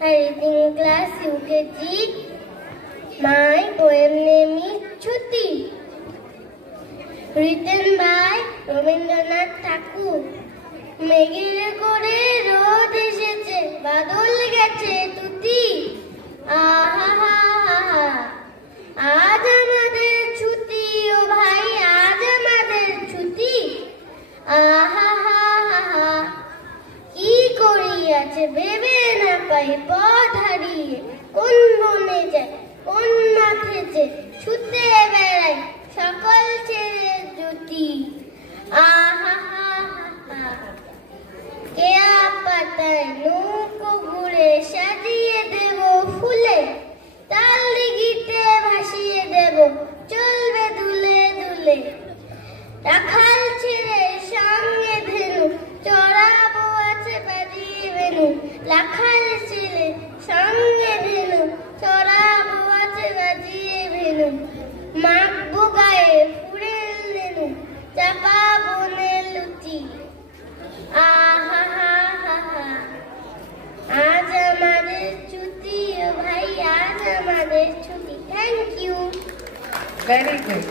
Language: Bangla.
Reading class UKG. My poem name is Chuti. Written by Rabindranath Tagore. মেঘের করে রোদ এসেছে, বাদল গেছে তুতি। আহা আজ আমাদের ছুটি, ও ভাই আজ আমাদের ছুটি। আহা কি করিয়াছে ভেবে না পাই, পথ হারিয়ে কোন বনে যায়, কোন মাঠে যে ছুটে বেড়াই সকল ছেড়ে জ্যোতি। আহা কেয়া পাতায় নৌকো ঘুরে সাজিয়ে দেব ফুলে, তাল দিঘিতে ভাসিয়ে দেব চলবে দুলে দুলে। রাখাল ছেড়ে সঙ্গে ধেনু, চড়াবো আছে বাজিয়ে বেনু। রাখাল ছেড়ে সঙ্গে ধেনু, চড়াবো আছে বাজিয়ে বেনু। মাখবো গায়ে ফুলের লেনু, চাপা বনের লুচি। আহা আজ আমাদের ছুটি, ও ভাই আজ আমাদের ছুটি। Thank you. Very good.